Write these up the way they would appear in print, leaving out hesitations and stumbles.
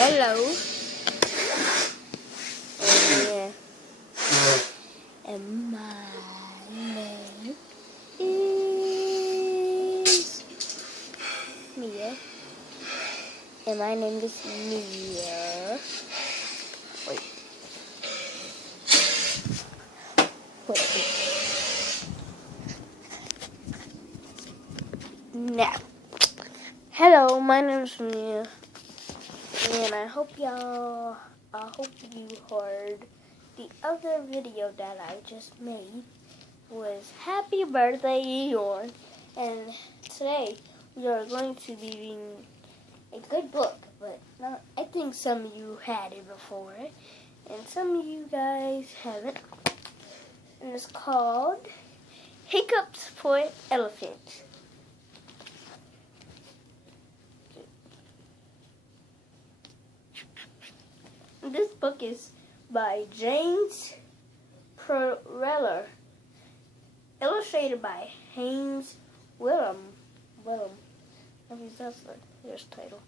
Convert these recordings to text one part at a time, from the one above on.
Hello. And my name is Mia. And my name is Mia. Wait. Now. Hello, my name is Mia. And I hope you heard the other video that I just made was Happy Birthday Eon. And today we are going to be reading a good book, but not, I think some of you had it before and some of you guys haven't. And it's called Hiccups for Elephants. This book is by James Pereller, illustrated by Haynes Willem. Maybe that's his title.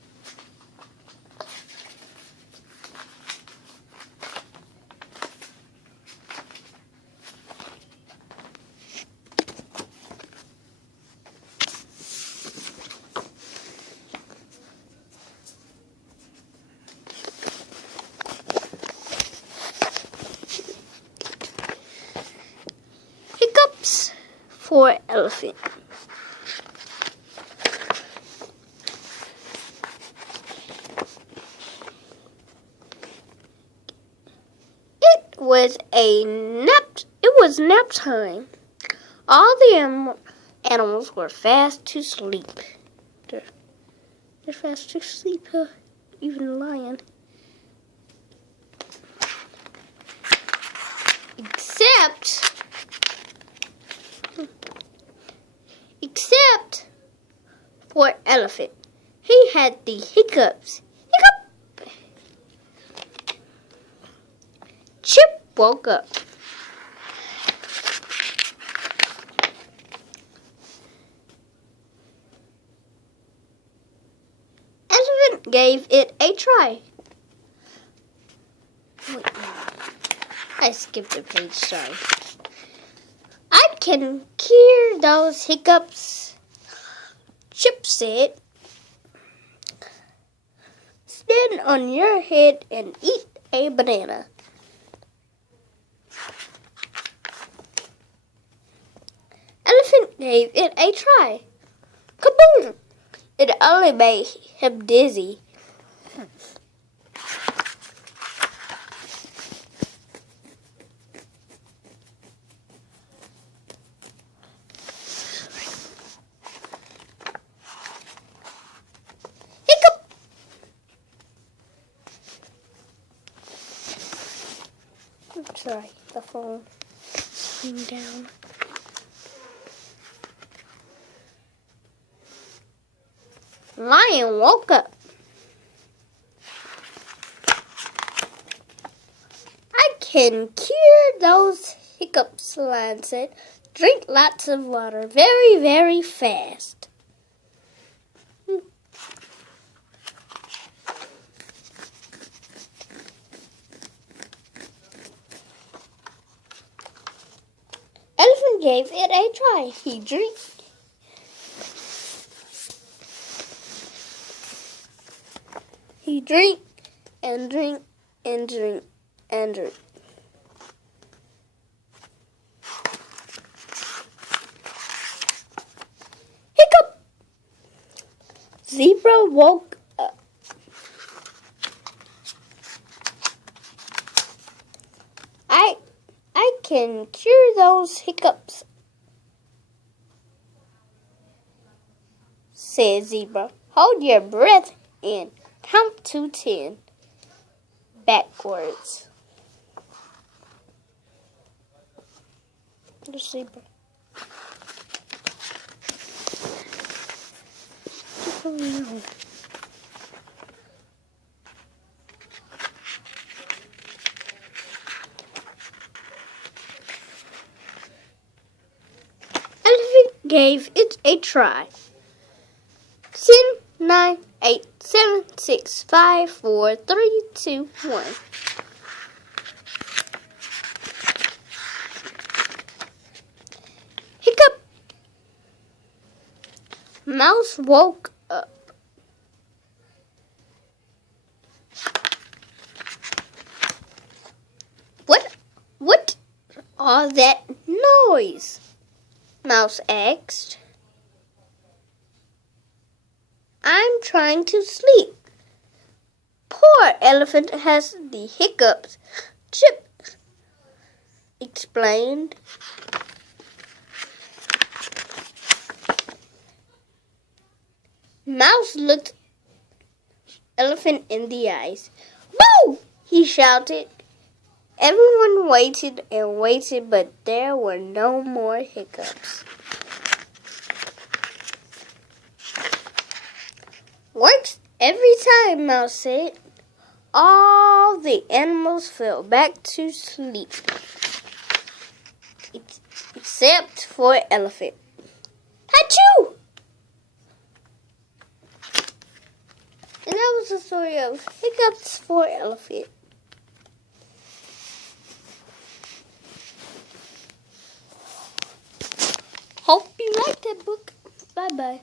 Hiccups for Elephant. It was nap time. All the animals were fast to sleep. They're fast to sleep, even the lion. Except for Elephant. He had the hiccups. Hiccup! Chip woke up. Elephant gave it a try. Wait, I skipped a page, sorry. I can cure those hiccups, Chip said. Stand on your head and eat a banana. Elephant gave it a try. Kaboom! It only made him dizzy. Sorry, the phone came down. Lion woke up. I can cure those hiccups, Lion said. Drink lots of water very, very fast. Elephant gave it a try. He drank and drank and drank and drank. Hiccup! Zebra woke up. I can cure those hiccups, said Zebra. Hold your breath and count to 10 backwards. The zebra. Elephant gave it a try. 10, 9, 8, 7, 6, 5, 4, 3, 2, 1. Hiccup! Mouse woke up. What all that noise? Mouse asked. I'm trying to sleep. Poor elephant has the hiccups. Chip explained. Mouse looked elephant in the eyes. Boo! He shouted. Everyone waited and waited, but there were no more hiccups. Works every time, Mouse said. All the animals fell back to sleep, except for Elephant. Achoo! And that was the story of Hiccups for Elephant. Hope you liked that book. Bye-bye.